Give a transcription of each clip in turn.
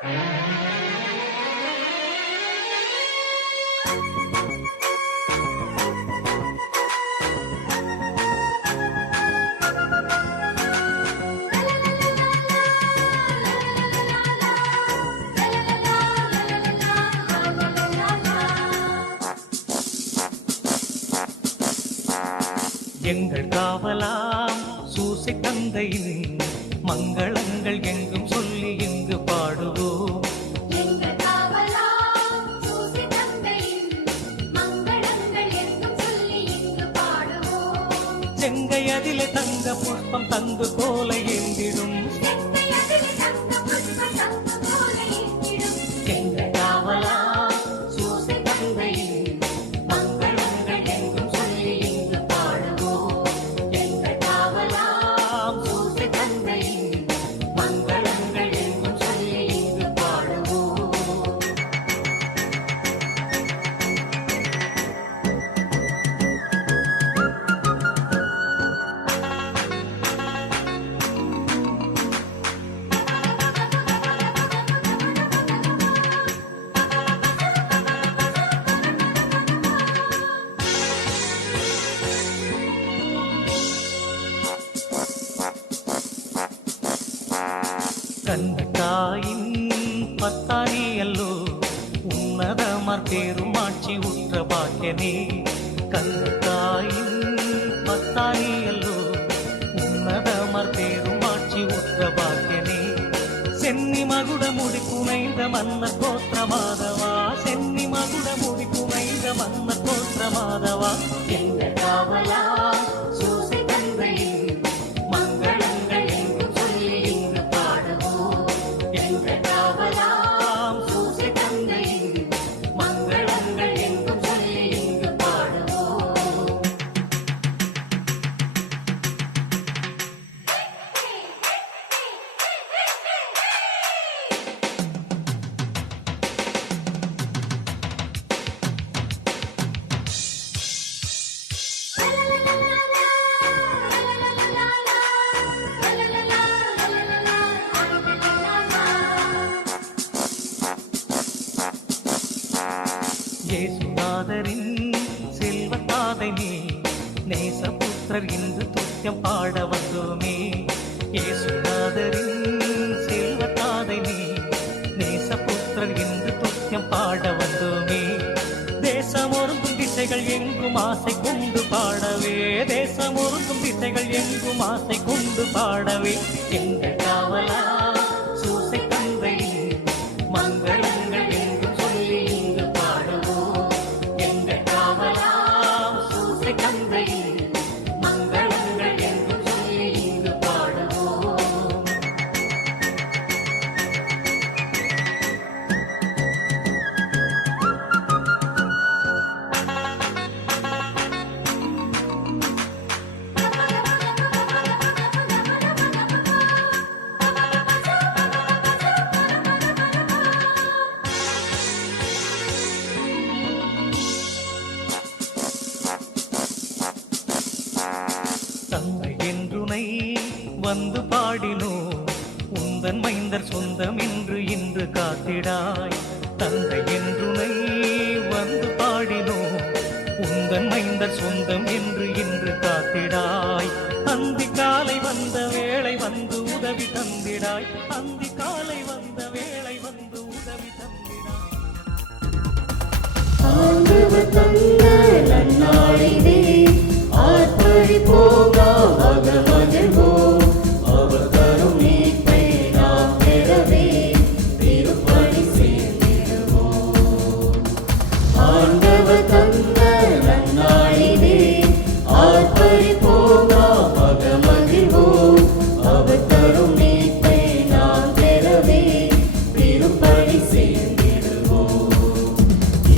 எங்கள் காவலாம் சூசை தந்தையின் மங்களங்கள் எங்கும் சொல்லி இங்கு பாடுவோம். செங்கை அதிலே தங்க புஷ்பம் தந்து போல ஏந்திடும் எங்கள் காவலாம் சூசை தந்தையின் மங்களங்கள் எங்கும் சொல்லி இங்கு பாடுவோம். எங்கள் காவலாம் சூசை தந்தையின் மங்களங்கள் எங்கும் சொல்லி இங்கு பாடுவோம். கண்தாயின் பத்தானி அல்லோ உன்னதமார் பெருமாட்சி உற்ற பாக்கியனே. கண்தாயின் பத்தானி அல்லோ உன்னதமார் பெருமாட்சி உற்ற பாக்கியனே. சென்னி மகுட முடி புனைந்த மன்னர் கோத்திர மாதவா, சென்னி மகுட முடி புனைந்த மன்னர் கோத்திர மாதவா. எங்க காவலா சூசை தந்தையின் மங்களங்கள் எங்கும் சொல்லி இங்கு பாடுவோம். எங்க காவலாம் சூசை தந்தையின் மங்களங்கள் எங்கும் சொல்லி இங்கு பாடுவோம். இயேசுநாதரின் செல்வத்தாதை நீ நேசபுத்திரர் இன்று துத்தியம் பாட வந்தோமே. இயேசுநாதரின் செல்வத்தாதை நீ நேசபுத்திரர் இன்று துத்தியம் பாட வந்தோமே. தேசம் ஒருங்கும் திசைகள் எங்கும் ஆசை கொண்டு பாடவே, தேசம் ஒருங்கும் திசைகள் எங்கும் ஆசை கொண்டு பாடவே. எங்கள் காவலா சூசை தந்தையின் மங்களங்கள் எங்கும் சொல்லி இங்கு பாடுவோம். எங்கள் காவலாம் சூசை தந்தையின் மங்களங்கள் எங்கும் சொல்லி இங்கு பாடுவோம். தந்தை என்றுனை வந்து பாடினோ, உந்தன் மைந்தர் சொந்தம் என்று இன்று காத்திடாய். தந்தை என்றுனை வந்து பாடினோ, உந்தன் மைந்தர் சொந்தம் என்று இன்று காத்திடாய். அந்தி காலை வந்த வேளை வந்து உதவி தந்திடாய், அந்தி காலை வந்த வேளை வந்து உதவி தந்திடாய். ஆண்டவர் தந்த நன்னாளிலே ஆர்ப்பரிப்போம், மகிழ்வோம். அவர் தரும் மீட்பை நாம் பெறவே திருப்பணி சேர்ந்திடுவோம். ஆண்டவர் தந்த நன்னாளிலே ஆர்ப்பரிப்போம், மகிழ்வோம். அவர் தரும் மீட்பை நாம் பெறவே திருப்பணி சேர்ந்திடுவோம்.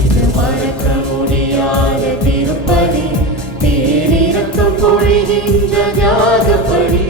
இது மறக்க முடியாத திருப்பணி, தேனிறக்கம் பொழிகின்ற தியாகப்படி.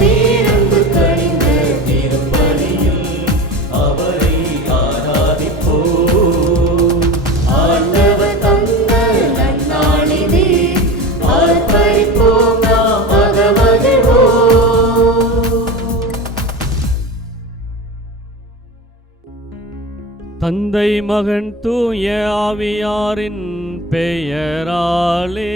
பேரன்பு கனிந்த திருப்பலியில் அவரை ஆராதிப்போம். ஆண்டவர் தந்த நன்னாளிலே ஆர்ப்பரிப்போம், நாம் மகிழ்வோம். தந்தை மகன் தூய ஆவியாரின் பெயராலே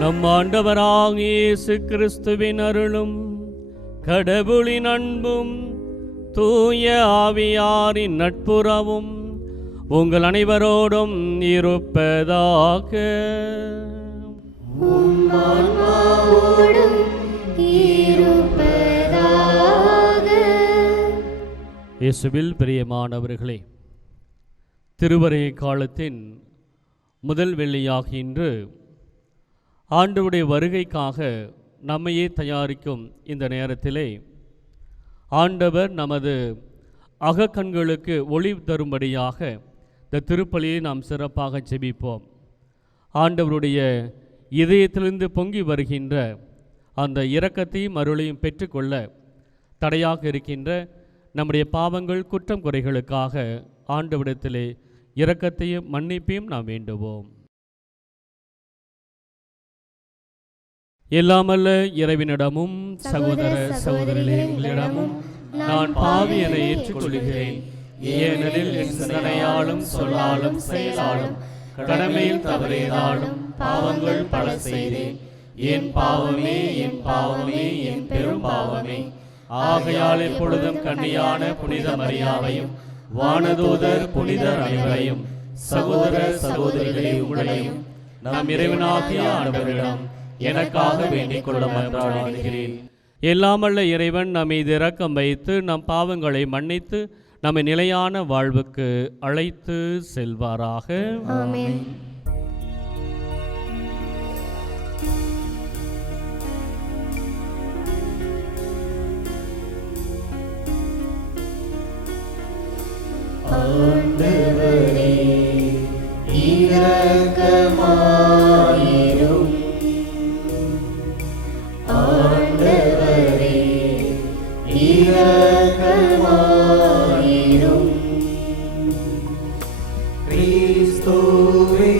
நம் ஆண்டவராகிய இயேசு கிறிஸ்துவின் அருளும் கடவுளின் அன்பும் தூய ஆவியாரின் நட்புறவும் உங்கள் அனைவரோடும் இருப்பதாக. இயேசுவில் பிரியமானவர்களே, திருவரை காலத்தின் முதல் வெள்ளியாகிய இன்று ஆண்டவருடைய வருகைக்காக நம்மையே தயாரிக்கும் இந்த நேரத்திலே ஆண்டவர் நமது அகக்கண்களுக்கு ஒளி தரும்படியாக இந்த திருப்பலியை நாம் சிறப்பாக ஜெபிப்போம். ஆண்டவருடைய இதயத்திலிருந்து பொங்கி வருகின்ற அந்த இரக்கத்தையும் அருளையும் பெற்றுக்கொள்ள தடையாக இருக்கின்ற நம்முடைய பாவங்கள் குற்றம் குறைகளுக்காக ஆண்டவரிடத்திலே இரக்கத்தையும் மன்னிப்பையும் நாம் வேண்டுவோம். எல்லாமல்ல இறைவனிடமும் சகோதர சகோதரிகளிடமும் நான் பாவி என ஏற்றுக்கொள்கிறேன். ஏனெனில் என் சிந்தனையாலும் சொல்லாலும் செயலாலும் கடமையில் தவறியதாலும் பாவங்கள் பல செய்தேன். என் பாவமே என் பாவமே என் பெரும் பாவமே. ஆகையால் எப்பொழுதும் கன்னியான புனித மரியாவையும் வானதூதர் புனிதர் அனைவரையும் சகோதர சகோதரிகளே உங்களையும் நம் இறைவனாகிய ஆண்டவரிடம் எனக்காக வேண்டிக் கொள்ள மன்றாடுகிறேன். எல்லாமல்ல இறைவன் நம் மீது இரக்கம் வைத்து நம் பாவங்களை மன்னித்து நம்மை நிலையான வாழ்வுக்கு அழைத்து செல்வாராக. ஆமென். ஆண்டவரே இரக்கமாயிரும். ஆண்டவரே இரக்கமாயிரும். கிறிஸ்துவே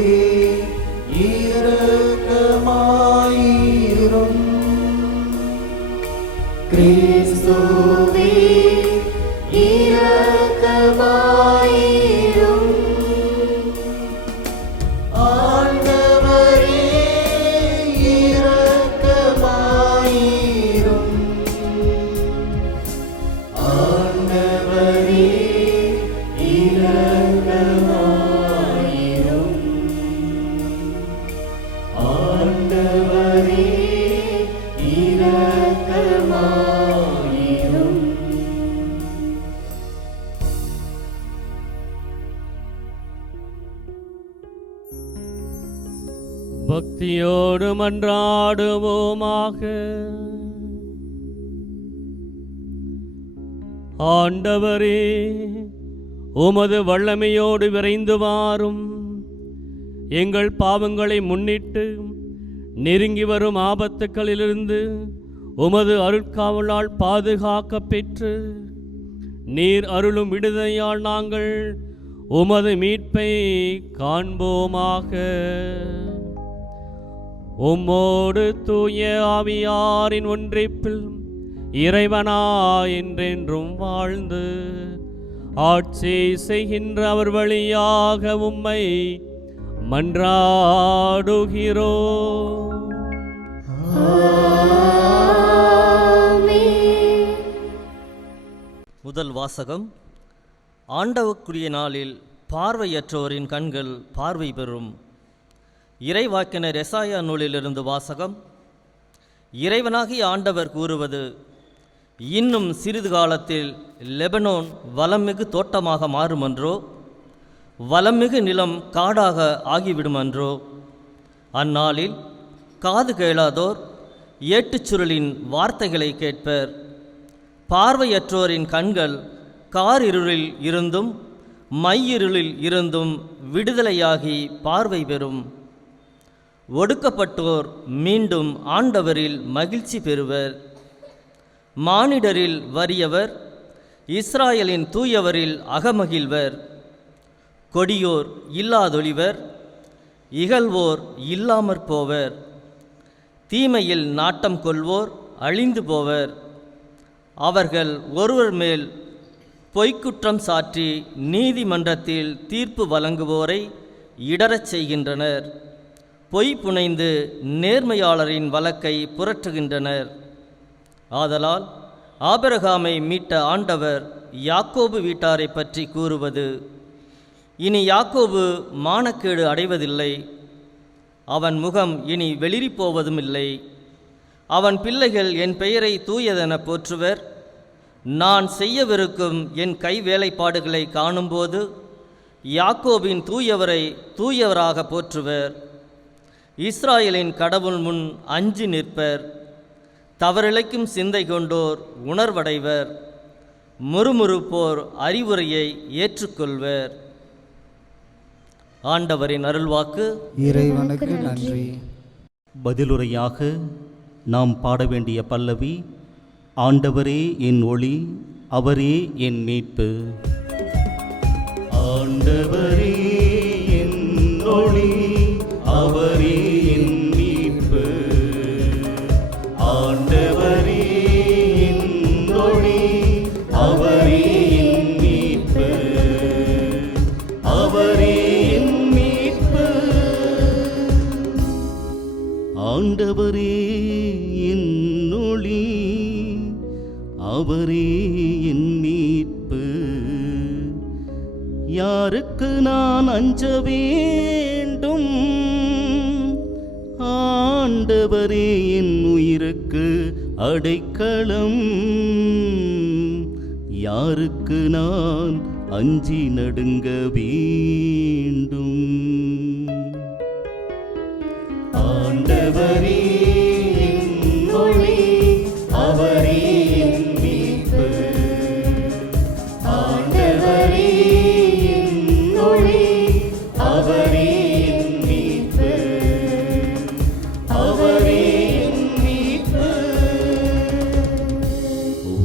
இரக்கமாயிரும். கிறிஸ்துவே இரக்கமாயிரும். ஆண்டவரே இரக்கமாயிரும். ஆண்டவரே இரக்கமாயிரும். ஆண்டவரே இரக்கமாயிரும். பக்தியோடு மன்றாடுவோமாக. ஆண்டவரே, உமது வல்லமையோடு விரைந்து வாரும். எங்கள் பாவங்களை முன்னிட்டு நெருங்கி வரும் ஆபத்துக்களிலிருந்து உமது அருட்காவலால் பாதுகாக்க பெற்று நீர் அருளும் விடுதலையால் நாங்கள் உமது மீட்பை காண்போமாக. உம்மோடு தூய ஆவியாரின் ஒன்றிப்பில் இறைவனா என்றென்றும் வாழ்ந்து ஆட்சி செய்கின்ற அவர் வழியாக உம்மை மன்றாடுகிறோம். முதல் வாசகம். ஆண்டவருக்குரிய நாளில் பார்வையற்றோரின் கண்கள் பார்வை பெறும். இறைவாக்கினர் எசாயா நூலிலிருந்து வாசகம். இறைவனாகிய ஆண்டவர் கூறுவது, இன்னும் சிறிது காலத்தில் லெபனோன் வளமிகு தோட்டமாக மாறுமன்றோ, வளமிகு நிலம் காடாக ஆகிவிடுமன்றோ. அந்நாளில் காது கேளாதோர் ஏட்டுச்சுருளின் வார்த்தைகளை கேட்பர். பார்வையற்றோரின் கண்கள் காரிருளில் இருந்தும் மையிருளில் இருந்தும் விடுதலையாகி பார்வை பெறும். ஒடுக்கப்பட்டோர் மீண்டும் ஆண்டவரில் மகிழ்ச்சி பெறுவர். மானிடரில் வறியவர் இஸ்ராயலின் தூயவரில் அகமகிழ்வர். கொடியோர் இல்லாதொழிவர், இகழ்வோர் இல்லாமற் போவர். தீமையில் நாட்டம் கொள்வோர் அழிந்து போவர். அவர்கள் ஒருவர் மேல் பொய்க்குற்றம் சாற்றி நீதிமன்றத்தில் தீர்ப்பு வழங்குவோரை இடரச் செய்கின்றனர். பொய் புனைந்து நேர்மையாளரின் வழக்கை புரட்டுகின்றனர். ஆதலால் ஆபிரகாமை மீட்ட ஆண்டவர் யாக்கோபு வீட்டாரை பற்றி கூறுவது, இனி யாக்கோபு மானக்கேடு அடைவதில்லை, அவன் முகம் இனி வெளிரி போவதும் இல்லை. அவன் பிள்ளைகள் என் பெயரை தூயதென போற்றுவர். நான் செய்யவிருக்கும் என் கை வேலைப்பாடுகளை காணும்போது யாக்கோபின் தூயவரை தூயவராக போற்றுவர். இஸ்ராயலின் கடவுள் முன் அஞ்சி நிற்பர். தவறிழைக்கும் சிந்தை கொண்டோர் உணர்வடைவர். முறுமுறுப்போர் அறிவுரையை ஏற்றுக்கொள்வர். ஆண்டவரின் அருள்வாக்கு. இறைவனுக்கு நன்றி. பதிலுரையாக நாம் பாட வேண்டிய பல்லவி, ஆண்டவரே என் ஒளி, அவரே என் மீட்பு. ஆண்டவரே என் ஒளி, அவரே என் மீட்பு. ஆண்டவரே என் ஒளி, அவரே என் மீட்பு. அவரே என் மீட்பு. ஆண்டவரே என் ஒளி, அவரே என் மீட்பு. யாருக்கு நான் அஞ்ச வேண்டும்? ஆண்டவரே என் உயிருக்கு அடைக்கலம். யாருக்கு நான் அஞ்சி நடுங்க வேண்டும்? ஆண்டவரே என் ஒளி, அவரே என் மீட்பு. ஆண்டவரே என் ஒளி, அவரே என் மீட்பு. அவரே என் மீட்பு.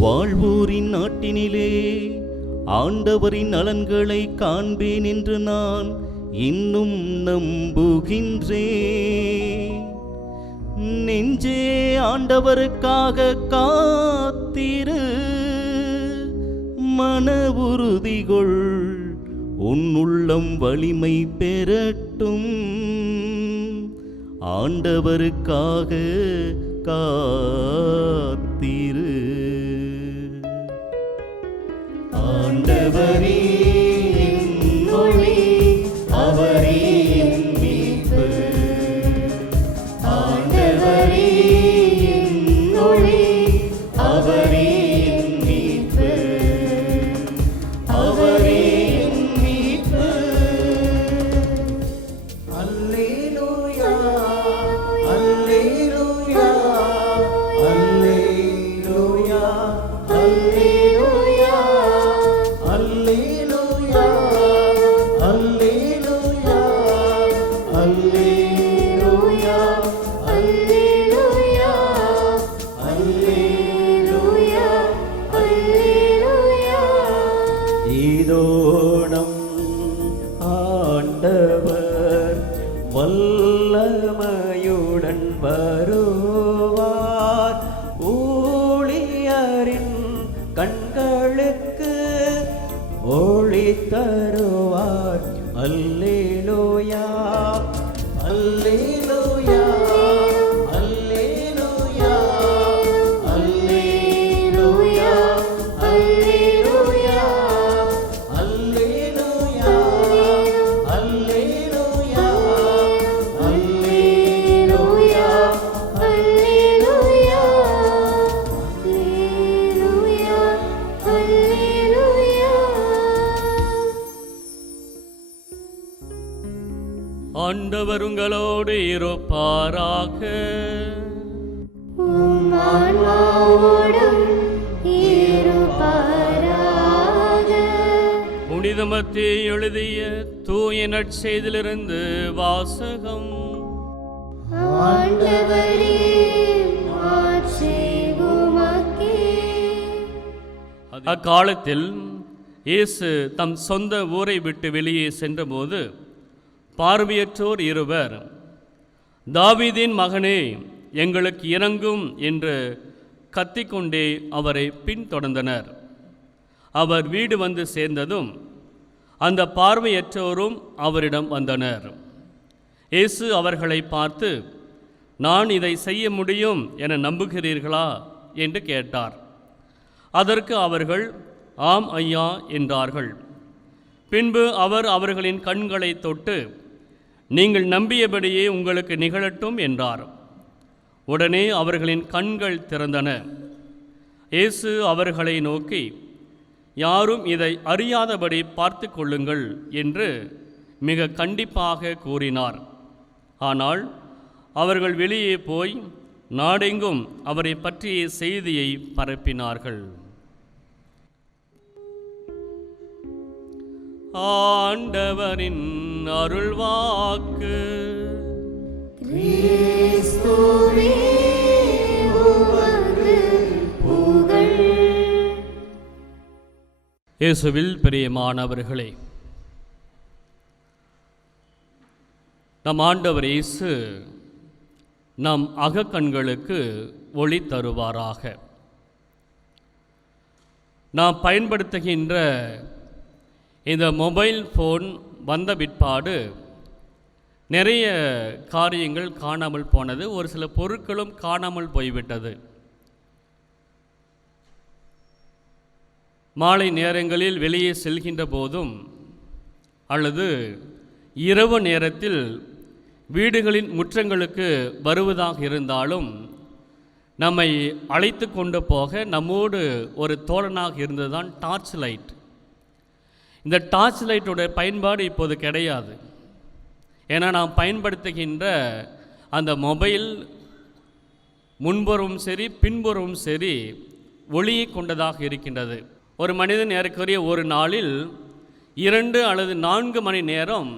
வாழ்வோரின் நாட்டினிலே ஆண்டவரின் நலன்களை காண்பேன் என்று நான் இன்னும் நம்புகின்றேன். நெஞ்சே ஆண்டவருக்காக காத்திரு, மன உறுதிகொள், உன் உள்ளம் வலிமை பெறட்டும். ஆண்டவருக்காக காத்திரு. ஆண்டவரே என் ஒளி, அவரே என் மீட்பு. ஆண்டவரே என் ஒளி, அவரே என் மீட்பு. அவரே என் மீட்பு. அல்லேலூயா, அல்லேலூயா, அல்லேலூயா, அல்லேலூயா, அல்லேலூயா, அல்லேலூயா, அல்லேலூயா, அல்லேலூயா, அல்லேலூயா, அல்லேலூயா. இதோ நம் ஆண்டவர் வல்லமையுடன் வருவார். ஊழியரின் கண்களுக்கு ஒளி தருவார். அல்லேலூயா, அல்லேலூயா, அல்லேலூயா, அல்லேலூயா, அல்லேலூயா, அல்லேலூயா, அல்லேலூயா, அல்லேலூயா, அல்லேலூயா, அல்லேலூயா, அல்லேலூயா. ஆண்டவர் உங்களோடு இருப்பாராக. உம் ஆன்மாவோடும் இருப்பாராக. புனித மத்தேயு எழுதிய தூய நற்செய்தியிலிருந்து வாசகம். ஆண்டவரே மாட்சி உமக்கே. அக்காலத்தில் இயேசு தம் சொந்த ஊரை விட்டு வெளியே சென்றபோது பார்வையற்றோர் இருவர், தாவீதின் மகனே எங்களுக்கு இரங்கும் என்று கத்திக்கொண்டே அவரை பின்தொடர்ந்தனர். அவர் வீடு வந்து சேர்ந்ததும் அந்த பார்வையற்றோரும் அவரிடம் வந்தனர். இயேசு அவர்களை பார்த்து, நான் இதை செய்ய முடியும் என நம்புகிறீர்களா என்று கேட்டார். அதற்கு அவர்கள் ஆம் ஐயா என்றார்கள். பின்பு அவர் அவர்களின் கண்களை தொட்டு, நீங்கள் நம்பியபடியே உங்களுக்கு நிகழட்டும் என்றார். உடனே அவர்களின் கண்கள் திறந்தன. இயேசு அவர்களை நோக்கி, யாரும் இதை அறியாதபடி பார்த்து கொள்ளுங்கள் என்று மிக கண்டிப்பாக கூறினார். ஆனால் அவர்கள் வெளியே போய் நாடெங்கும் அவரை பற்றிய செய்தியை பரப்பினார்கள். ஆண்டவரின் அருள்வாக்கு. கிறிஸ்துவே உமக்கு புகழ். இயேசுவில் பிரியமானவர்களே, நம் ஆண்டவர் இயேசு நம் அகக்கண்களுக்கு ஒளி தருவாராக. நாம் பயன்படுத்துகின்ற இந்த மொபைல் ஃபோன் வந்த பிற்பாடு நிறைய காரியங்கள் காணாமல் போனது, ஒரு சில பொருட்களும் காணாமல் போய்விட்டது. மாலை நேரங்களில் வெளியே செல்கின்ற போதும் அல்லது இரவு நேரத்தில் வீடுகளின் முற்றங்களுக்கு வருவதாக இருந்தாலும் நம்மை அழைத்து கொண்டு போக நம்மோடு ஒரு தோழனாக இருந்ததுதான் டார்ச் லைட். இந்த டார்ச் லைட்டோட பயன்பாடு இப்போது கிடையாது. ஏன்னா நாம் பயன்படுத்துகின்ற அந்த மொபைல் முன்புறவும் சரி பின்புறவும் சரி ஒளியை கொண்டதாக இருக்கின்றது. ஒரு மனிதன் ஏறக்குறைய ஒரு நாளில் 2 அல்லது 4 மணி நேரம்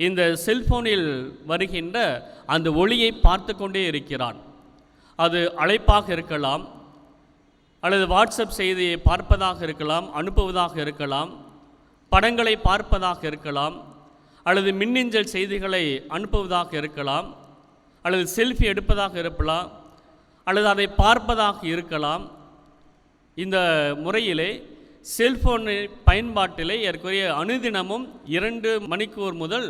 இந்த செல்போனில் வருகின்ற அந்த ஒளியை பார்த்து கொண்டே இருக்கிறான். அது அழைப்பாக இருக்கலாம், அல்லது வாட்ஸ்அப் செய்தியை பார்ப்பதாக இருக்கலாம், அனுப்புவதாக இருக்கலாம், படங்களை பார்ப்பதாக இருக்கலாம், அல்லது மின்னஞ்சல் செய்திகளை அனுப்புவதாக இருக்கலாம், அல்லது செல்ஃபி எடுப்பதாக இருக்கலாம், அல்லது அதை பார்ப்பதாக இருக்கலாம். இந்த முறையிலே செல்போன் பயன்பாட்டிலே ஏற்கனவே அனுதினமும் 2 மணிக்கூர் முதல்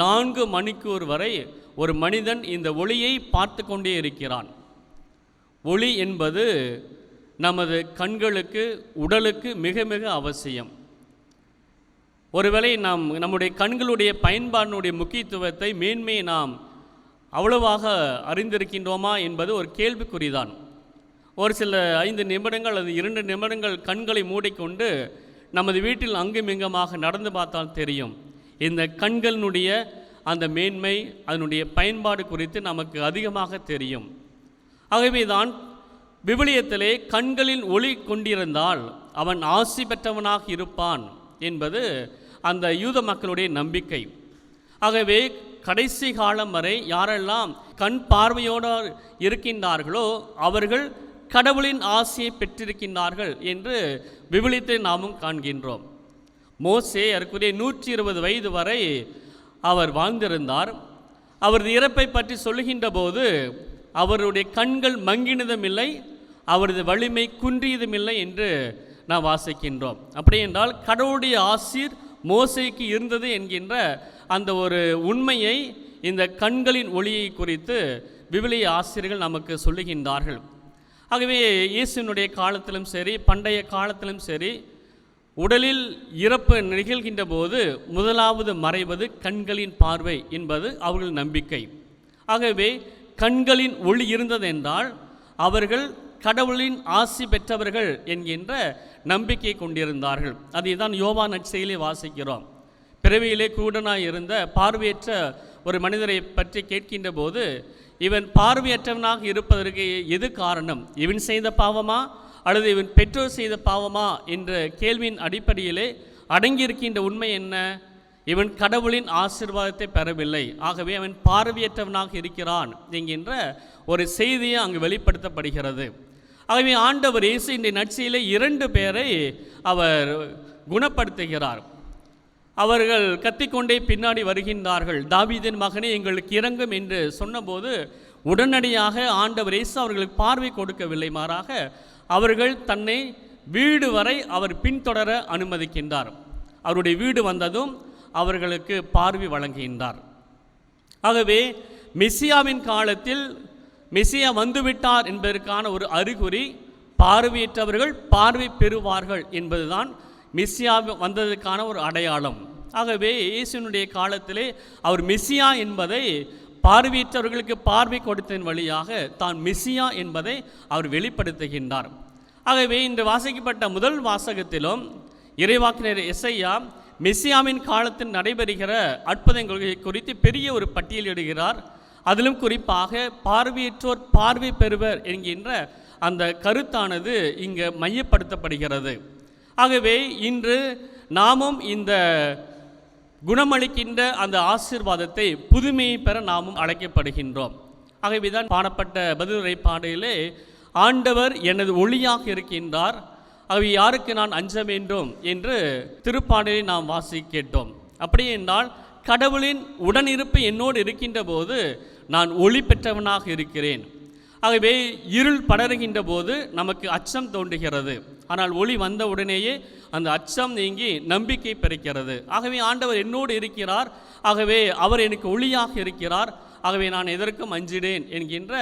4 மணிக்கூர் வரை ஒரு மனிதன் இந்த ஒளியை பார்த்து கொண்டே இருக்கிறான். ஒளி என்பது நமது கண்களுக்கு உடலுக்கு மிக மிக அவசியம். ஒருவேளை நாம் நம்முடைய கண்களுடைய பயன்பாட்டினுடைய முக்கியத்துவத்தை மேன்மையை நாம் அவ்வளவாக அறிந்திருக்கின்றோமா என்பது ஒரு கேள்விக்குறிதான். ஒரு சில 5 நிமிடங்கள் அல்லது 2 நிமிடங்கள் கண்களை மூடிக்கொண்டு நமது வீட்டில் அங்குமிங்கமாக நடந்து பார்த்தால் தெரியும். இந்த கண்களினுடைய அந்த மேன்மை, அதனுடைய பயன்பாடு குறித்து நமக்கு அதிகமாக தெரியும். ஆகவே தான் விவிலியத்திலே கண்களில் ஒளி கொண்டிருந்தால் அவன் ஆசி பெற்றவனாக இருப்பான் என்பது அந்த யூத மக்களுடைய நம்பிக்கை. ஆகவே கடைசி காலம் வரை யாரெல்லாம் கண் பார்வையோடு இருக்கின்றார்களோ அவர்கள் கடவுளின் ஆசியை பெற்றிருக்கின்றார்கள் என்று விவிலியத்தை நாமும் காண்கின்றோம். மோசே ஏறக்குறைய 120 வயது வரை அவர் வாழ்ந்திருந்தார். அவரது இறப்பை பற்றி சொல்லுகின்ற போது அவருடைய கண்கள் மங்கினதும் இல்லை, அவரது வலிமை குன்றியதும் இல்லை என்று நாம் வாசிக்கின்றோம். அப்படி என்றால் கடவுளுடைய ஆசீர் மோசேக்கு இருந்தது என்கின்ற அந்த ஒரு உண்மையை இந்த கண்களின் ஒளியை குறித்து விவிலிய ஆசிரியர்கள் நமக்கு சொல்லுகின்றார்கள். ஆகவே இயேசுனுடைய காலத்திலும் சரி பண்டைய காலத்திலும் சரி உடலில் இறப்பு நிகழ்கின்ற போது முதலாவது மறைவது கண்களின் பார்வை என்பது அவர்கள் நம்பிக்கை. ஆகவே கண்களின் ஒளி இருந்ததென்றால் அவர்கள் கடவுளின் ஆசி பெற்றவர்கள் என்கின்ற நம்பிக்கை கொண்டிருந்தார்கள். அதை தான் யோவான் நற்செய்தியிலே வாசிக்கிறோம். பிறவியிலே கூடனாய் இருந்த பார்வையற்ற ஒரு மனிதரை பற்றி கேட்கின்ற போது இவன் பார்வையற்றவனாக இருப்பதற்கு எது காரணம்? இவன் செய்த பாவமா அல்லது இவன் பெற்றோர் செய்த பாவமா என்ற கேள்வியின் அடிப்படையிலே அடங்கியிருக்கின்ற உண்மை என்ன? இவன் கடவுளின் ஆசீர்வாதத்தை பெறவில்லை, ஆகவே அவன் பார்வையற்றவனாக இருக்கிறான் என்கின்ற ஒரு செய்தியை அங்கு வெளிப்படுத்தப்படுகிறது. ஆகவே ஆண்டவர் இயேசு இந்த நற்செய்தியிலே 2 பேரை அவர் குணப்படுத்துகிறார். அவர்கள் கத்திக்கொண்டே பின்னாடி வருகின்றார்கள். தாவீதின் மகனே எங்களுக்கு இரங்கும் என்று சொன்னபோது உடனடியாக ஆண்டவர் இயேசு அவர்களுக்கு பார்வை கொடுக்கவில்லை, மாறாக அவர்கள் தன்னை வீடு வரை அவர் பின்தொடர அனுமதிக்கின்றார். அவருடைய வீடு வந்ததும் அவர்களுக்கு பார்வை வழங்குகின்றார். ஆகவே மெசியாவின் காலத்தில் மெசியா வந்துவிட்டார் என்பதற்கான ஒரு அறிகுறி பார்வையற்றவர்கள் பார்வை பெறுவார்கள் என்பதுதான் மெசியா வந்ததற்கான ஒரு அடையாளம். ஆகவே இயேசுனுடைய காலத்திலே அவர் மெசியா என்பதை பார்வையற்றவர்களுக்கு பார்வை கொடுத்ததன் வழியாக தான் மெசியா என்பதை அவர் வெளிப்படுத்துகின்றார். ஆகவே இன்று வாசிக்கப்பட்ட முதல் வாசகத்திலும் இறைவாக்கினர் எசையா மெசியாவின் காலத்தில் நடைபெறுகிற அற்புதங்கள் குறித்து பெரிய ஒரு பட்டியலிடுகிறார். அதிலும் குறிப்பாக பார்வையற்றோர் பார்வை பெறுவர் என்கின்ற அந்த கருத்தானது இங்கு மையப்படுத்தப்படுகிறது. ஆகவே இன்று நாமும் இந்த குணமளிக்கின்ற அந்த ஆசீர்வாதத்தை புதுமையை பெற நாமும் அழைக்கப்படுகின்றோம். ஆகவேதான் பாடப்பட்ட பதிலுரை பாடையிலே ஆண்டவர் எனது ஒளியாக இருக்கின்றார், ஆகவே யாருக்கு நான் அஞ்ச வேண்டும் என்று திருப்பாடலை நாம் கேட்டோம். அப்படி என்றால் கடவுளின் உடனிருப்பு என்னோடு இருக்கின்ற போது நான் ஒளி பெற்றவனாக இருக்கிறேன். ஆகவே இருள் படருகின்ற போது நமக்கு அச்சம் தோன்றுகிறது, ஆனால் ஒளி வந்த உடனேயே அந்த அச்சம் நீங்கி நம்பிக்கை பிறக்கிறது. ஆகவே ஆண்டவர் என்னோடு இருக்கிறார், ஆகவே அவர் எனக்கு ஒளியாக இருக்கிறார், ஆகவே நான் எதற்கும் அஞ்சிடேன் என்கின்ற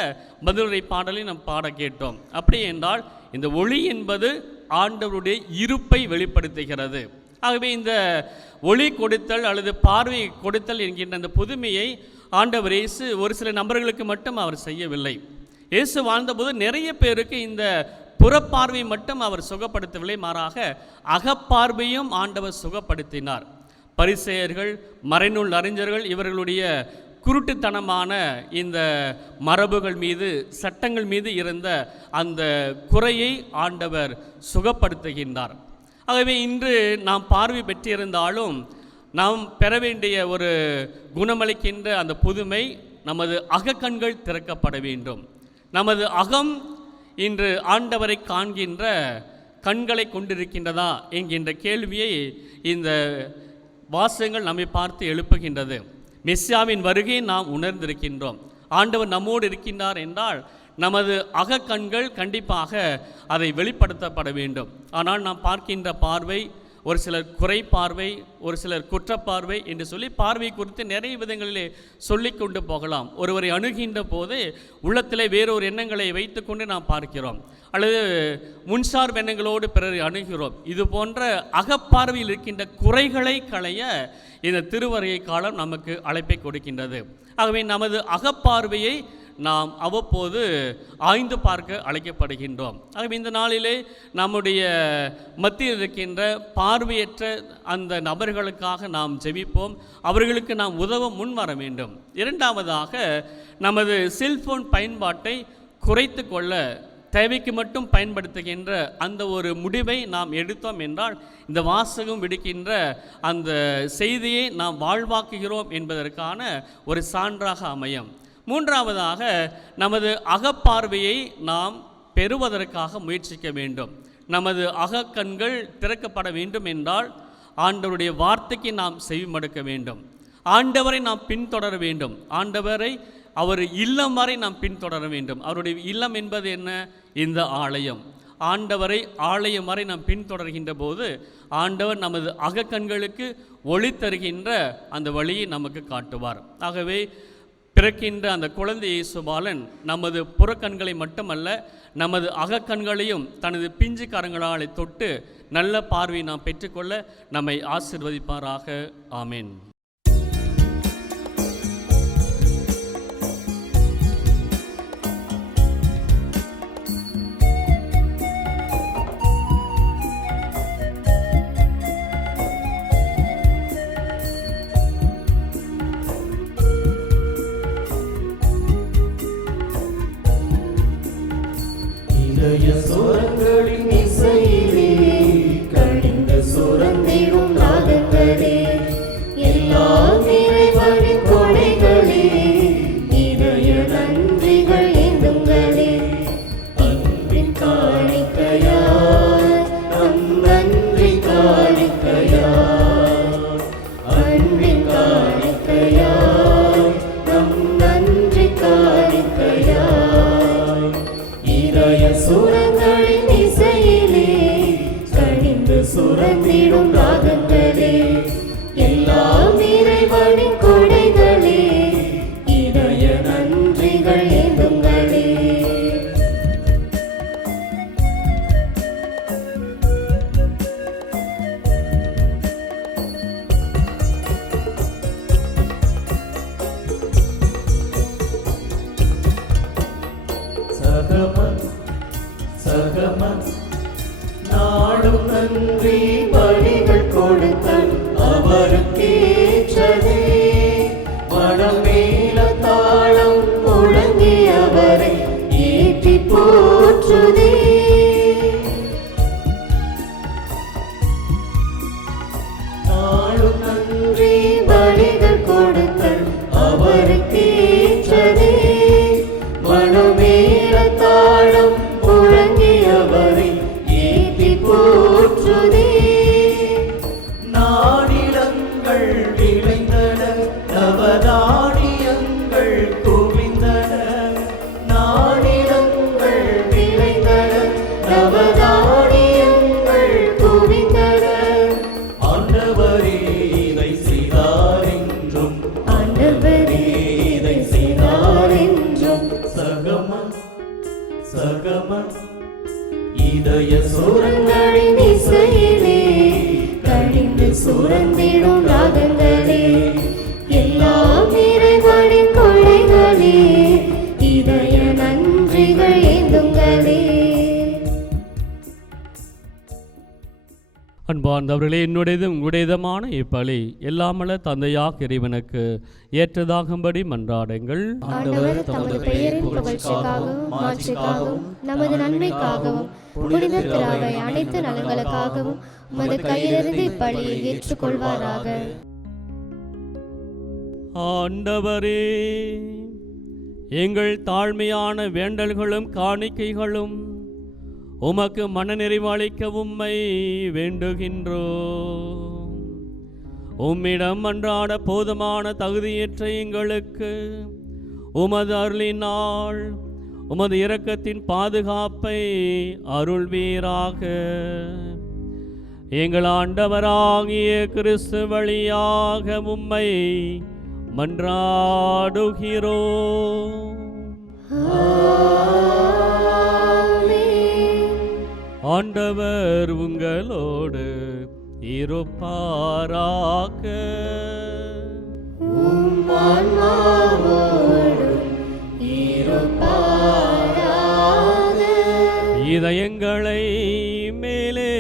பதிலுரை பாடலை நாம் பாட கேட்டோம். அப்படி என்றால் இந்த ஒளி என்பது ஆண்டவருடைய இருப்பை வெளிப்படுத்துகிறது. ஆகவே இந்த ஒளி கொடுத்தல் அல்லது பார்வை கொடுத்தல் என்கின்ற அந்த புதுமையை ஆண்டவர் இயேசு ஒரு சில நபர்களுக்கு மட்டும் அவர் செய்யவில்லை. இயேசு வாழ்ந்தபோது நிறைய பேருக்கு இந்த புறப்பார்வை மட்டும் அவர் சுகப்படுத்தவில்லை, மாறாக அகப்பார்வையும் ஆண்டவர் சுகப்படுத்தினார். பரிசேயர்கள், மறைநூல் அறிஞர்கள் இவர்களுடைய குருட்டுத்தனமான இந்த மரபுகள் மீது, சட்டங்கள் மீது இருந்த அந்த குறையை ஆண்டவர் சுகப்படுத்துகின்றார். ஆகவே இன்று நாம் பார்வை பெற்றிருந்தாலும் நாம் பெற வேண்டிய ஒரு குணமளிக்கின்ற அந்த புதுமை நமது அகக்கண்கள் திறக்கப்பட வேண்டும். நமது அகம் இன்று ஆண்டவரை காண்கின்ற கண்களை கொண்டிருக்கின்றதா என்கின்ற கேள்வியை இந்த வாசகங்கள் நம்மை பார்த்து எழுப்புகின்றது. மெசியாவின் வருகையை நாம் உணர்ந்திருக்கின்றோம். ஆண்டவர் நம்மோடு இருக்கின்றார் என்றால் நமது அகக்கண்கள் கண்டிப்பாக அதை வெளிப்படுத்தப்பட வேண்டும். ஆனால் நாம் பார்க்கின்ற பார்வை ஒரு சிலர் குறை பார்வை, ஒரு சிலர் குற்றப்பார்வை என்று சொல்லி பார்வை குறித்து நிறைய விதங்களிலே சொல்லி கொண்டு போகலாம். ஒருவரை அணுகின்ற போது உள்ளத்திலே வேறொரு எண்ணங்களை வைத்து கொண்டு நாம் பார்க்கிறோம், அல்லது முன்சார் எண்ணங்களோடு பிறரை அணுகிறோம். இது போன்ற அகப்பார்வையில் இருக்கின்ற குறைகளை களைய இந்த திருவருகை காலம் நமக்கு அழைப்பை கொடுக்கின்றது. ஆகவே நமது அகப்பார்வையை நாம் அவ்வப்போது ஆய்ந்து பார்க்க அழைக்கப்படுகின்றோம். ஆகவே இந்த நாளிலே நம்முடைய மத்தியில் இருக்கின்ற பார்வையற்ற அந்த நபர்களுக்காக நாம் ஜெபிப்போம். அவர்களுக்கு நாம் உதவ முன் வர வேண்டும். இரண்டாவதாக நமது செல்போன் பயன்பாட்டை குறைத்து கொள்ள தேவைக்கு மட்டும் பயன்படுத்துகின்ற அந்த ஒரு முடிவை நாம் எடுத்தோம் என்றால் இந்த வாசகம் விடுக்கின்ற அந்த செய்தியை நாம் வாழ்வாக்குகிறோம் என்பதற்கான ஒரு சான்றாக அமையும். மூன்றாவதாக நமது அகப்பார்வையை நாம் பெறுவதற்காக முயற்சிக்க வேண்டும். நமது அகக்கண்கள் திறக்கப்பட வேண்டும் என்றால் ஆண்டவருடைய வார்த்தைக்கு நாம் செவிமடுக்க வேண்டும். ஆண்டவரை நாம் பின்தொடர வேண்டும். ஆண்டவரை அவர் இல்லம் வரை நாம் பின்தொடர வேண்டும். அவருடைய இல்லம் என்பது என்ன? இந்த ஆலயம். ஆண்டவரை ஆலயம் வரை நாம் பின்தொடர்கின்ற போது ஆண்டவர் நமது அகக்கண்களுக்கு ஒளி தருகின்ற அந்த வழியை நமக்கு காட்டுவார். ஆகவே பிறக்கின்ற அந்த குழந்தை இயேசுபாலன் நமது புறக்கண்களை மட்டுமல்ல, நமது அகக்கண்களையும் தனது பிஞ்சு கரங்களால் தொட்டு நல்ல பார்வை நாம் பெற்றுக்கொள்ள நம்மை ஆசீர்வதிப்பாராக. ஆமேன். சுரங்களின் இசையிலே கணிந்த சுரந்திடும் நாதங்களே இதய சுரங்களின் இசையிலே கழிந்து சுரந்திடும் ராகங்களே, எல்லாம் இறைவனின் கொடைகளே, இதய நன்றிகள் ஏந்துங்களே. சகமம் சகமம் நாடும் நன்றி பலிகள் கொடுத்தல் அவருக்கேற்றதே. மனம் மேல தாளம் முழங்கி அவரை ஏற்றி போற்றுதே. நாடும் நன்றி பலிகள் கொடுத்தல் அவருக்கேற்றதே. மனமேல தாளம் முழங்கி அவரை ஏற்றி போற்றுதே. நாடிலங்கள் விளைந்தன நவதானியங்கள் குவிந்தன. நாடிலங்கள் விளைந்தன நவதானியங்கள் குவிந்தன. ஆண்டவரே இதை செய்தார் என்றும், ஆண்டவரே இதை செய்தார் என்றும். சகமம் சகமம் இதய சுரங்கள் சுரங்களின் இசையிலே கழிந்து சுரந்திடும் ராகங்களே, எல்லாம் இறைவனின் கொடைகளே, இதய நன்றிகள் ஏந்துங்களே. அன்பார்ந்தவர்களே, என்னுடையதும் உங்களுடையதுமான இப்பலி எல்லாமல்ல தந்தையாக இறைவனுக்கு ஏற்றதாகும்படி மன்றாடுங்கள். ஆண்டவர் தமது பெயரின் புகழ்ச்சிக்காகவும் மாட்சிக்காகவும் நமது நன்மைக்காகவும் புனித திராவை அனைத்து நலன்களுக்காகவும் உமது கையிலிருந்து இப்பலியை ஏற்றுக்கொள்வாராக. ஆண்டவரே, எங்கள் தாழ்மையான வேண்டல்களும் காணிக்கைகளும் உமக்கு மனநிறைவு அளிக்க உம்மை வேண்டுகின்றோம். உம்மிடம் அன்றாட போதுமான தகுதியற்ற எங்களுக்கு உமது அருளினால் உமது இரக்கத்தின் பாதுகாப்பை அருள்வீராக. எங்கள் ஆண்டவராகிய கிறிஸ்து வழியாக உம்மை மன்றாடுகிறோம். ஆண்டவர் உங்களோடு இருப்பாராக. இதயங்களை மேலே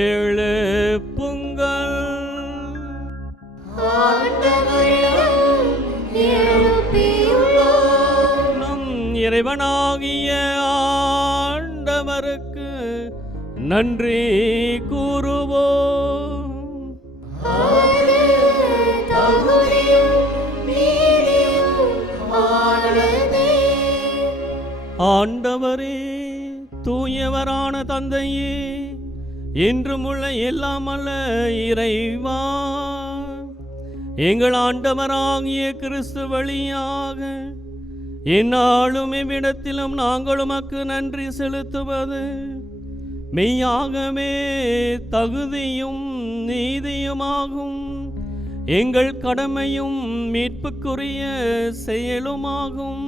எழுப்புங்கள். நம் இறைவனாகிய ஆண்டவருக்கு நன்றி கூறுவோம். ஆண்டவரே, தூயவரான தந்தையே, என்றும் உள்ள எல்லாம் அல்ல இறைவா, எங்கள் ஆண்டவராகிய கிறிஸ்து வழியாக எந்நாளும் இவ்விடத்திலும் நாங்கள் உமக்கு நன்றி செலுத்துவது மெய்யாகவே தகுதியும் நீதியுமாகும். எங்கள் கடமையும் மீட்புக்குரிய செயலுமாகும்.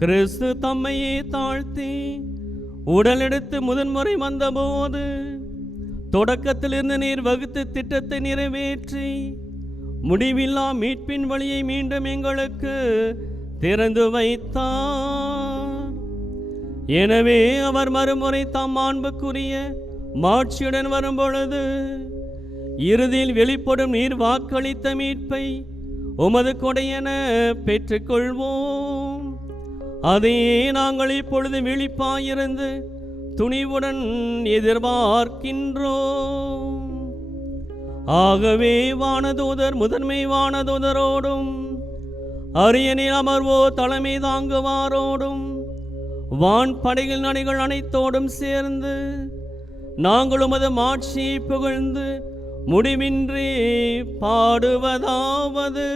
கிறிஸ்து தம்மையே தாழ்த்தி உடலெடுத்து முதன்முறை வந்தபோது தொடக்கத்திலிருந்து நீர் வகுத்து திட்டத்தை நிறைவேற்றி முடிவில்லா மீட்பின் வழியை மீண்டும் எங்களுக்கு திறந்து வைத்தார். எனவே அவர் மறுமுறை தாம் மாண்புக்குரிய மாட்சியுடன் வரும்பொழுது இறுதியில் வெளிப்படும் நீர் வாக்களித்த மீட்பை உமது கொடையென பெற்றுக்கொள்வோம். அதையே நாங்கள் இப்பொழுது விழிப்பாயிருந்து துணிவுடன் எதிர்பார்க்கின்றோம். ஆகவே வானதூதர் முதன்மை வானதூதரோடும் அரியணில் அமர்வோ தலைமை தாங்குவாரோடும் வான் படைகள் நடிகள் அனைத்தோடும் சேர்ந்து நாங்கள் உமது மாட்சியை புகழ்ந்து முடிவின்றி பாடுவதாவது: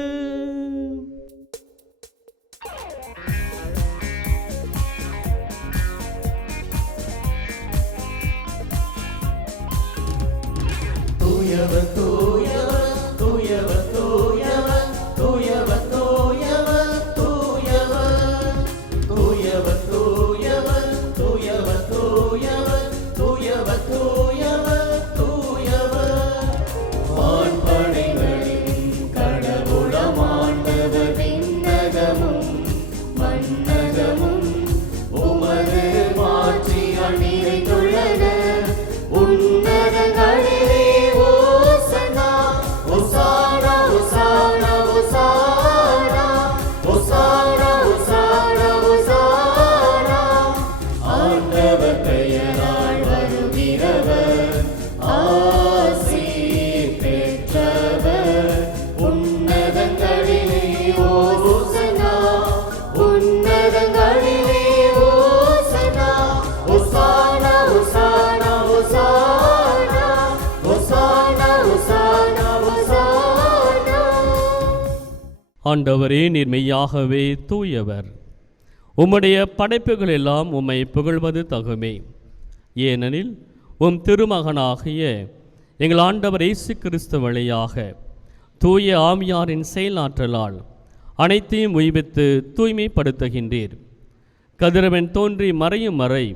ஆண்டவரே, நீர் மெய்யாகவே தூயவர். உம்முடைய படைப்புகள் எல்லாம் உம்மை புகழ்வது தகுமே. ஏனெனில் உம் திருமகனாகிய எங்கள் ஆண்டவர் இயேசு கிறிஸ்து வழியாக தூய ஆவியாரின் செயலாற்றலால் அனைத்தையும் உய்வித்து தூய்மைப்படுத்துகின்றீர். கதிரவன் தோன்றி மறையும் வரை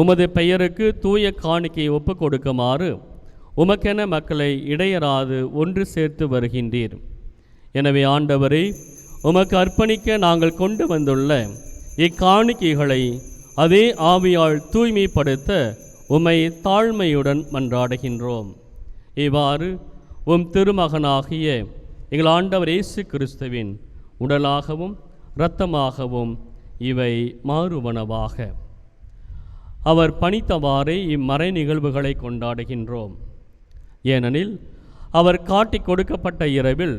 உமது பெயருக்கு தூய காணிக்கை ஒப்புக் கொடுக்குமாறு உமக்கென மக்களை இடையராது ஒன்று சேர்த்து வருகின்றீர். எனவே ஆண்டவரே, உமக்கு அர்ப்பணிக்க நாங்கள் கொண்டு வந்துள்ள இக்காணிக்கைகளை அதே ஆவியால் தூய்மைப்படுத்த உம்மை தாழ்மையுடன் மன்றாடுகின்றோம். இவ்வாறு உம் திருமகனாகிய எங்கள் ஆண்டவர் இயேசு கிறிஸ்துவின் உடலாகவும் இரத்தமாகவும் இவை மாறுவனவாக. அவர் பணித்தவாறே இம்மறை நிகழ்வுகளை கொண்டாடுகின்றோம். ஏனெனில் அவர் காட்டிக் கொடுக்கப்பட்ட இரவில்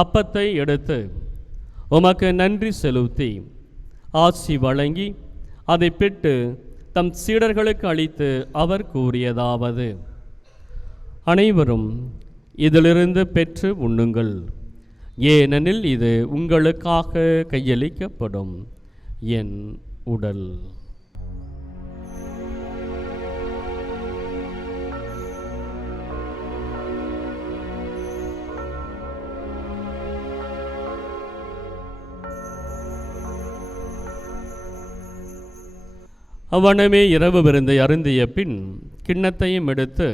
அப்பத்தை எடுத்து உமக்கு நன்றி செலுத்தி ஆசி வழங்கி அதை பெற்று தம் சீடர்களுக்கு அளித்து அவர் கூறியதாவது: அனைவரும் இதிலிருந்து பெற்று உண்ணுங்கள், ஏனெனில் இது உங்களுக்காக கையளிக்கப்படும் என் உடல். அவ்வனமே இரவு விருந்தை அருந்திய பின் கிண்ணத்தையும் எடுத்து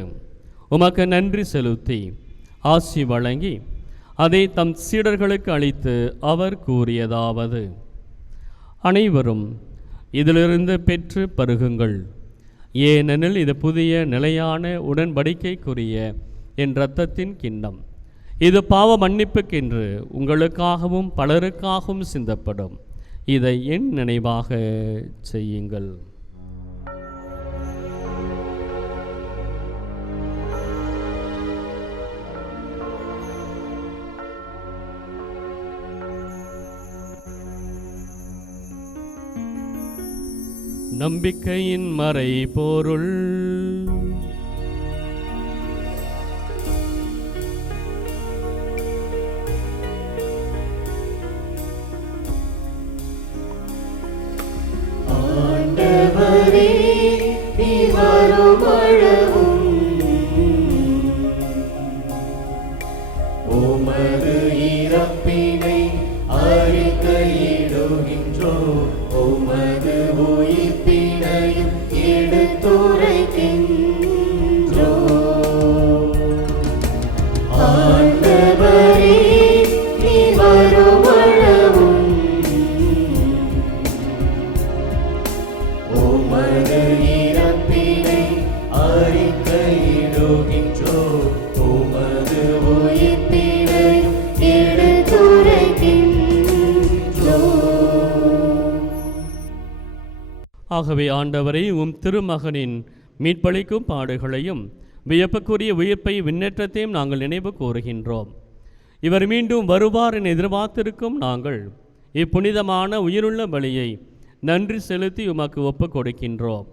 உமக்கு நன்றி செலுத்தி ஆசி வழங்கி அதை தம் சீடர்களுக்கு அளித்து அவர் கூறியதாவது: அனைவரும் இதிலிருந்து பெற்று பருகுங்கள், ஏனெனில் இது புதிய நிலையான உடன்படிக்கைக்குரிய என் இரத்தத்தின் கிண்ணம். இது பாவ மன்னிப்புக்கென்று உங்களுக்காகவும் பலருக்காகவும் சிந்தப்படும். இதை என் நினைவாக செய்யுங்கள். நம்பிக்கையின் மறை பொருள். ஆண்டவரே, நீர் வரும் அளவும் உமது இறப்பினை அறிக்கையிடுகின்றோம், உமது உயிர்ப்பினையும் எடுத்துரைக்கின்றோம். ஆண்டவரே, நீர் வரும் அளவும் உமது இறப்பினை அறிக்கையிடுகின்றோம், உமது உயிர்ப்பினையும் எடுத்துரைக்கின்றோம். ஆகவே ஆண்டவரை, உம் திருமகனின் மீட்பளிக்கும் பாடுகளையும் வியப்புக்குரிய உயிர்ப்பை விண்ணேற்றத்தையும் நாங்கள் நினைவு கூறுகின்றோம். இவர் மீண்டும் வருவார் என எதிர்பார்த்திருக்கும் நாங்கள் இப்புனிதமான உயிருள்ள பலியை நன்றி செலுத்தி உமக்கு ஒப்புக் கொடுக்கின்றோம்.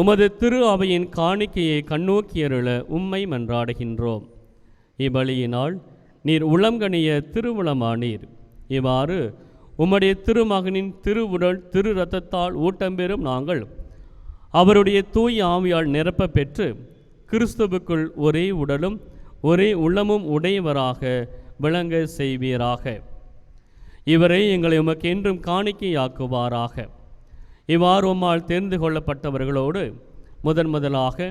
உமது திரு அவையின் காணிக்கையை கண்ணோக்கியருள உம்மை மன்றாடுகின்றோம். இப்பலியினால் நீர் உளங்கனிய திருவுளமானீர். இவ்வாறு உம்முடைய திருமகனின் திருவுடல் திரு இரத்தத்தால் ஊட்டம் பெறும் நாங்கள் அவருடைய தூய் ஆவியால் நிரப்ப பெற்று கிறிஸ்துவுக்குள் ஒரே உடலும் ஒரே உள்ளமும் உடையவராக விளங்க செய்வீராக. இவரை எங்களை உமக்கு என்றும் காணிக்கையாக்குவாராக. இவ்வாறு உம்மால் தேர்ந்து கொள்ளப்பட்டவர்களோடு முதலாக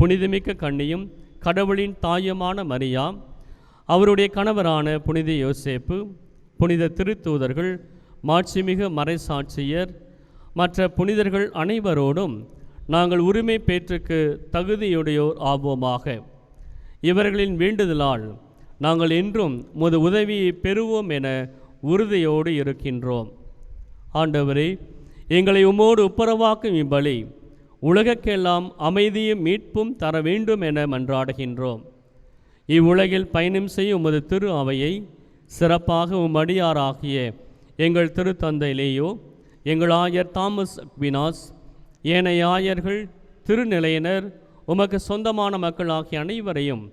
புனிதமிக்க கன்னியும் கடவுளின் தாயுமான மரியா, அவருடைய கணவரான புனித யோசேப்பு, புனித திருத்தூதர்கள், மாட்சிமிகு மறைசாட்சியர், மற்ற புனிதர்கள் அனைவரோடும் நாங்கள் உரிமை பேற்றுக்கு தகுதியுடையோர் ஆவோமாக. இவர்களின் வேண்டுதலால் நாங்கள் என்றும் உமது உதவியை பெறுவோம் என உறுதியோடு இருக்கின்றோம். ஆண்டவரே, எங்களை உம்மோடு ஒப்புரவாக்கும் இப்பலி உலகக்கெல்லாம் அமைதியும் மீட்பும் தர வேண்டும் என மன்றாடுகின்றோம். இவ்வுலகில் பயணம் செய்யும் உமது திரு அவையை சிறப்பாக உம்மடியாராகிய எங்கள் திருத்தந்தை லேயோ, எங்கள் ஆயர் தாமஸ் அக்வினாஸ், ஏனைய ஆயர்கள், திருநிலையினர், உமக்கு சொந்தமான மக்கள் ஆகிய அனைவரையும்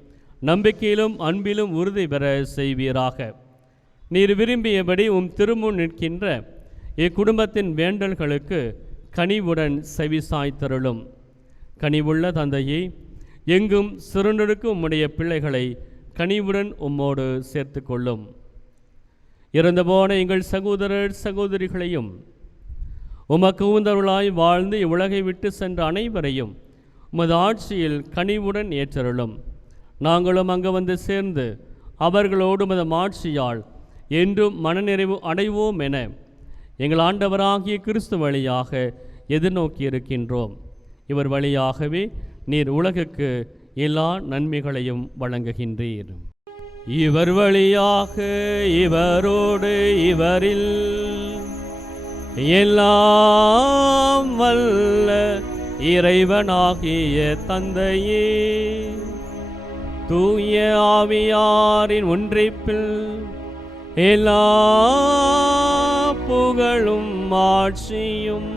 நம்பிக்கையிலும் அன்பிலும் உறுதி பெற செய்வீராக. நீர் விரும்பியபடி திருமுன் நிற்கின்ற இக்குடும்பத்தின் வேண்டல்களுக்கு கனிவுடன் செவிசாய்த்தருளும். கனிவுள்ள தந்தையே, எங்கும் சிறுநெடுக்கும் உம்முடைய பிள்ளைகளை கனிவுடன் உம்மோடு சேர்த்து கொள்ளும். இறந்து போன எங்கள் சகோதரர் சகோதரிகளையும் உமக்கு உந்தருளாய் வாழ்ந்து இவ்வுலகை விட்டு சென்ற அனைவரையும் உமது ஆட்சியில் கனிவுடன் ஏற்றருளும். நாங்களும் அங்கு வந்து சேர்ந்து அவர்களோடு உமது ஆட்சியால் என்றும் மனநிறைவு அடைவோம் என எங்கள் ஆண்டவராகிய கிறிஸ்து வழியாக எதிர்நோக்கி இருக்கின்றோம். இவர் வழியாகவே நீர் உலகுக்கு எல்லா நன்மைகளையும் வழங்குகின்றீர். இவர் வழியாக, இவரோடு, இவரில் எல்லாம் வல்ல இறைவனாகிய தந்தையே, தூய ஆவியாரின் ஒன்றிப்பில் எல்லா புகழும் ஆட்சியும்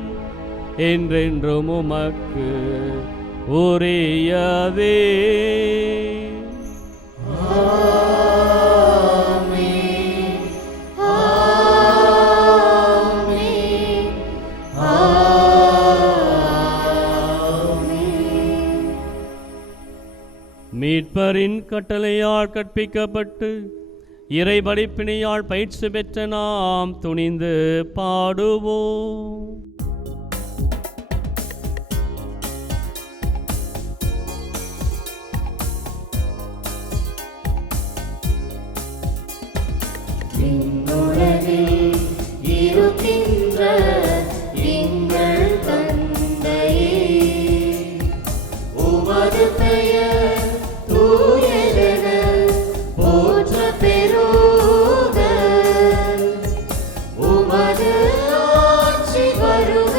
என்றென்றும் உமக்கு உரியதே. மீட்பரின் கட்டளையால் கற்பிக்கப்பட்டு இறை படிப்பினையால் பயிற்சி பெற்ற நாம் துணிந்து பாடுவோம். விண்ணுலகில் இருக்கின்ற எங்கள் தந்தையே, உமது பெயர் தூயதென போற்ற பெறுக. உமது ஆட்சி வருக.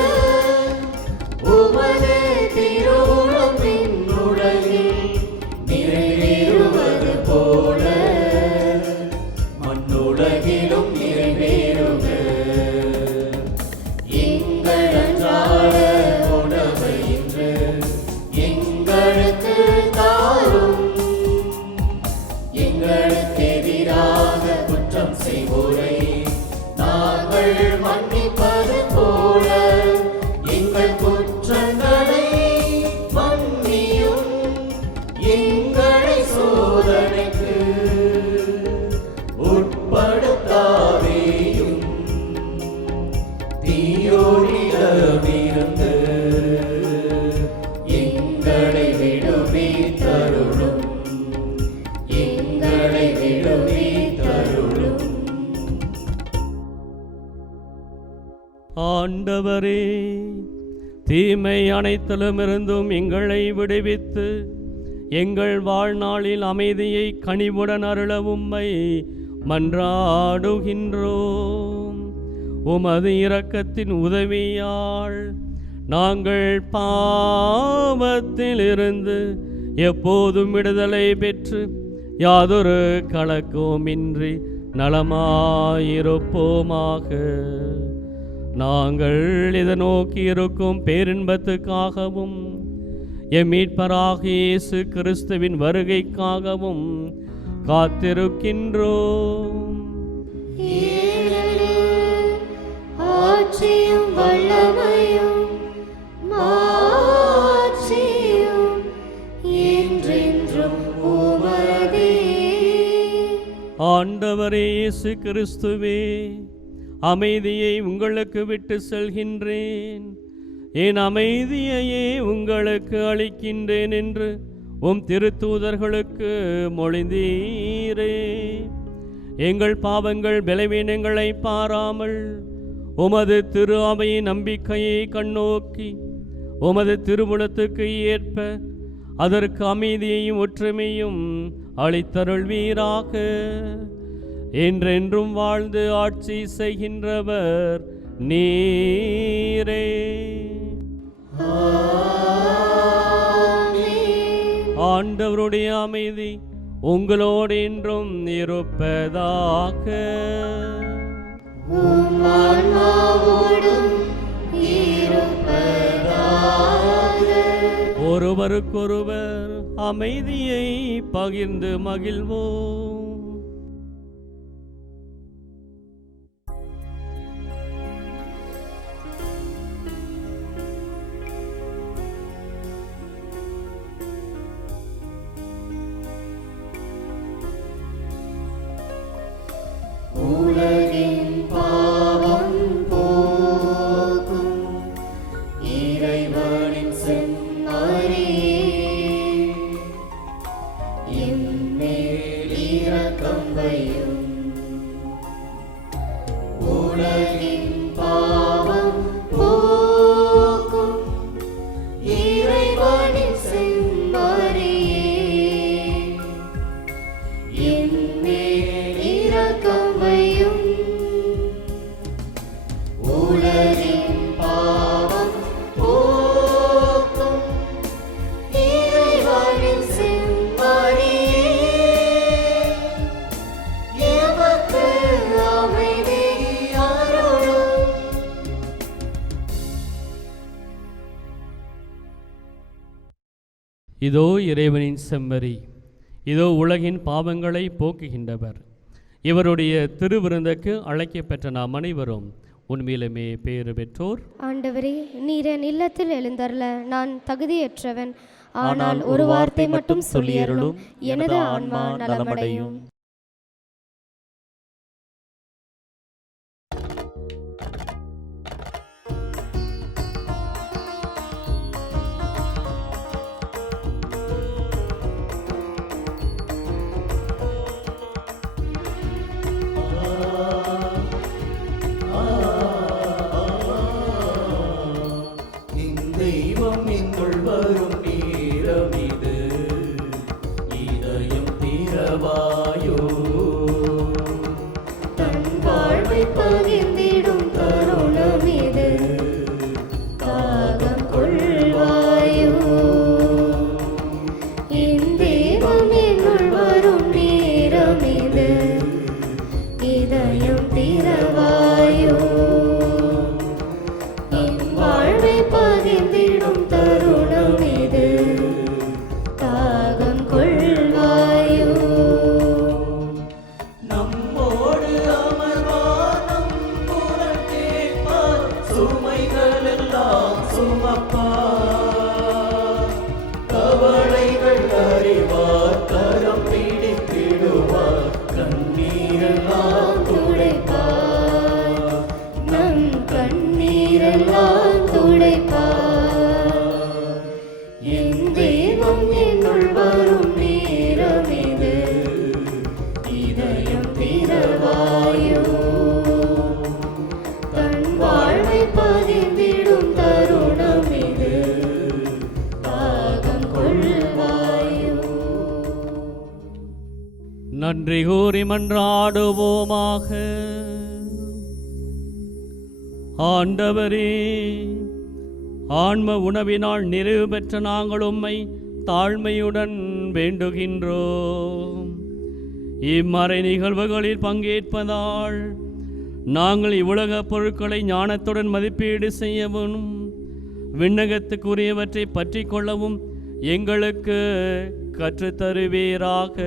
உமது திருவுளம் விண்ணுலகில் நிறைவேறுவது போல மண்ணுலகிலும் நிறைவேறுக. எங்கள் அன்றாட உணவை இன்று எங்களுக்கு தாரும். எங்களுக்கு எதிராக குற்றம் செய்வோரை நாங்கள் மன்னிப்பது போல எங்கள் குற்றங்களை மன்னியும். எங்களை சோதனைக்கு உட்படுத்தாதேயும், தீயோரிடமிருந்து எங்களை விடுவித்தருளும். எங்களை விடுவித்தருளும். ஆண்டவரே, தீமை அனைத்திலுமிருந்தும் எங்களை விடுவித்து எங்கள் வாழ்நாளில் அமைதியை கனிவுடன் அருள உம்மை மன்றாடுகின்றோம். உமது இரக்கத்தின் உதவியால் நாங்கள் பாவத்திலிருந்து எப்போதும் விடுதலை பெற்று யாதொரு கலக்கமின்றி நலமாயிருப்போமாக. நாங்கள் இதை நோக்கி இருக்கும் பேரின்பத்துக்காகவும் எம் மீட்பராகிய இயேசு கிறிஸ்துவின் வருகைக்காகவும் காத்திருக்கின்றோம். ஆட்சியும் வல்லமையும் மாட்சியும் என்றென்றும் உமதே. ஆண்டவரே இயேசு கிறிஸ்துவே, அமைதியை உங்களுக்கு விட்டு செல்கின்றேன், என் அமைதியையே உங்களுக்கு அளிக்கின்றேன் என்று உம் திருத்தூதர்களுக்கு மொழிந்தீரே. எங்கள் பாவங்கள் பலவீனங்களை பாராமல் உமது திரு அவையின் நம்பிக்கையை கண்ணோக்கி உமது திருவுளத்துக்கு ஏற்ப அதற்கு அமைதியையும் ஒற்றுமையும் அளித்தருள்வீராக. என்றென்றும் வாழ்ந்து ஆட்சி செய்கின்றவர் நீரே. ஆண்டவருடைய அமைதி உங்களோடு என்றும் இருப்பதாக. ஒருவருக்கொருவர் அமைதியை பகிர்ந்து மகிழ்வோம். உலகின் பாவம் போக்கும் இறைவனின் செம்மறியே, என்மேல் இரக்கம் வையும். உலகின் பாவம் போக்கும் இறைவனின் செம்மறியே, எமக்கு அமைதி அருளும். இதோ இறைவனின் செம்மறி, இதோ உலகின் பாவங்களை போக்குகின்றவர். இவருடைய திருவிருந்துக்கு அழைக்கப்பெற்ற நாம் அனைவரும் உண்மையிலுமே பேறு பெற்றோர். ஆண்டவரே, நீர் என் இல்லத்தில் எழுந்தருள நான் தகுதியற்றவன். ஆனால் ஒரு வார்த்தை மட்டும் சொல்லியருளும், எனது ஆன்மா நலமடையும். தெய்வம் என்னுள் வரும் நேரம் இது, இதயம் தீரவாயோ. தன் வாழ்வை பகிர்ந்திடும் தருணம் இது, தாகம் கொள்வாயோ. என் தெய்வம் என்னுள் வரும் நேரம் இது, இதயம் திறவாயோ. என் வாழ்வை பகிர்ந்திடும் தருணம் இது, தாகம் கொள்வாயோ. நம்மோடு அமர்வார் நம் குரல் கேட்பார், சுமைகள் எல்லாம் சுமப்பார். கவலைகள் அறிவார், கரம் பிடித்திடுவார், கண்ணீரெல்லாம் துடைப்பார், நம் கண்ணீரெல்லாம் துடைப்பார். என் தெய்வம் என்னுள் வரும் நேரம் இது, இதயம் திறவாயோ. தன் வாழ்வை பகிர்ந்திடும் தருணம் இது, தாகம் கொள்வாயோ. நன்றி கூறி மன்றாடுவோமாக. ஆண்டவரே, ஆன்ம உணவினால் நிறைவு பெற்ற நாங்கள் உம்மை தாழ்மையுடன் வேண்டுகின்றோம். இம்மறை நிகழ்வுகளில் பங்கேற்பதால் நாங்கள் இவ்வுலக பொருட்களை ஞானத்துடன் மதிப்பீடு செய்யவும், விண்ணகத்துக்குரியவற்றை பற்றி கொள்ளவும் எங்களுக்கு கற்றுத்தருவீராக.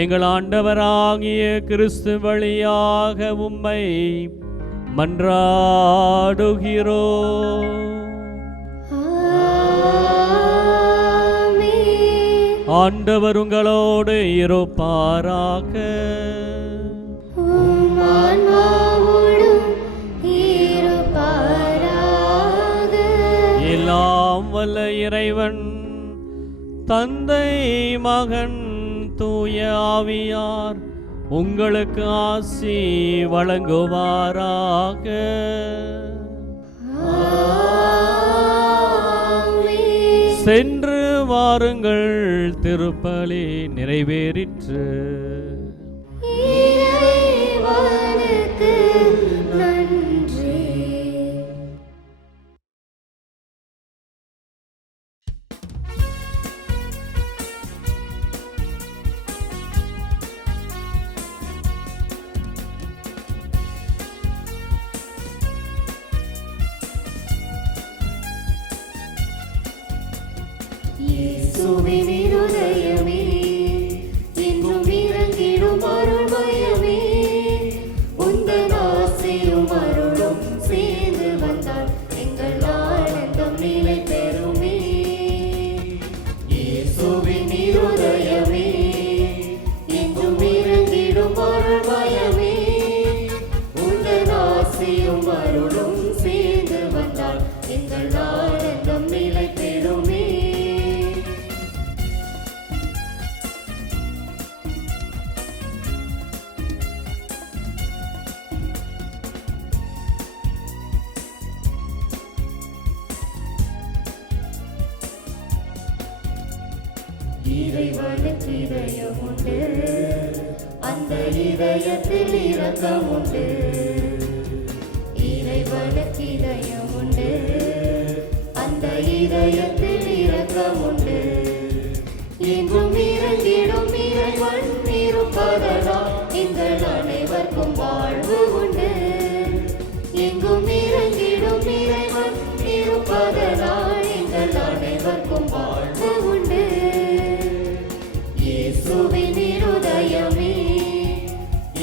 எங்கள் ஆண்டவராகிய கிறிஸ்து வழியாக உம்மை மன்றாடுகிறோம். ஆமென். ஆண்டவர் உங்களோடு இருப்பாராக. உம் ஆன்மாவோடும் இருப்பாராக. எல்லாம் வல்ல இறைவன் தந்தை, மகன், தூய ஆவியார் உங்களுக்கு ஆசி வழங்குவாராக. ஆமென். சென்று வாருங்கள், திருப்பலி நிறைவேறிற்று. இறைவனுக்கு நன்றி. இயேசுவின் இருதயமே, என்றும் இறங்கிடும் அருள்மயமே, உந்தன் ஆசையும் அருளும் சேர்ந்து வந்தால் எங்கள் ஆனந்தம் நிலை பெறுமே. இயேசுவின் இருதயமே, என்றும் இறங்கிடும் அருள்மயமே, உந்தன் ஆசையும் அருளும் சேர்ந்து வந்தால் எங்கள் ஆனந்தம் நிலை பெறுமே. இறைவனுக்கு இதயம் உண்டு, அந்த இதயத்தில் இரக்கம் உண்டு. இறைவனுக்கு இதயம் உண்டு, அந்த இதயத்தில் இரக்கம் உண்டு. இன்றும் இறங்கிடும் இறைவன் இருப்பதனால் எங்கள் அனைவருக்கும் வாழ்வு உண்டு. எங்கும் இறங்கிடும் இறைவன் இருப்பதனால் எங்கள் அனைவருக்கும் வாழ்வு உண்டு. இயேசுவின் இருதயமே,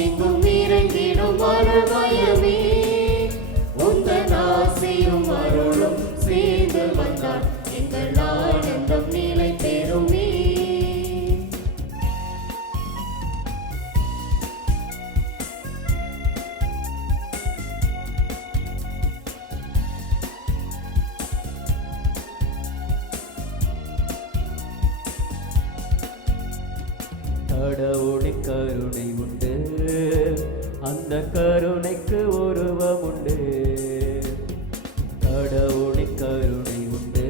எங்கும் இறங்கிடும் அருள்மயமே, உந்தன் ஆசையும் அருளும் சேர்ந்து வந்தால் எங்கள் ஆனந்தம் நிலை பெறுமே. கடவுளின் கருணை உண்டு, அந்த கருணைக்கு உருவம் உண்டு. கடவுளின் கருணை உண்டு,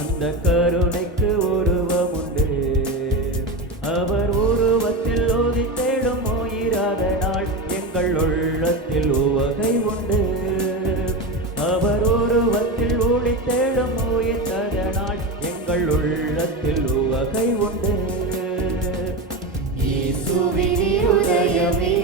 அந்த கருணைக்கு உருவம் உண்டு. அவர் உருவத்தில் உதித்தெழும் உயிராத நாள் எங்கள் உள்ளத்தில் உவகை உண்டு. அவர் உருவத்தில் ஒளித்தெழும் உயிர்த்ததனால் எங்கள் உள்ளத்தில் உவகை உண்டு. இயேசுவின் இருதயமே,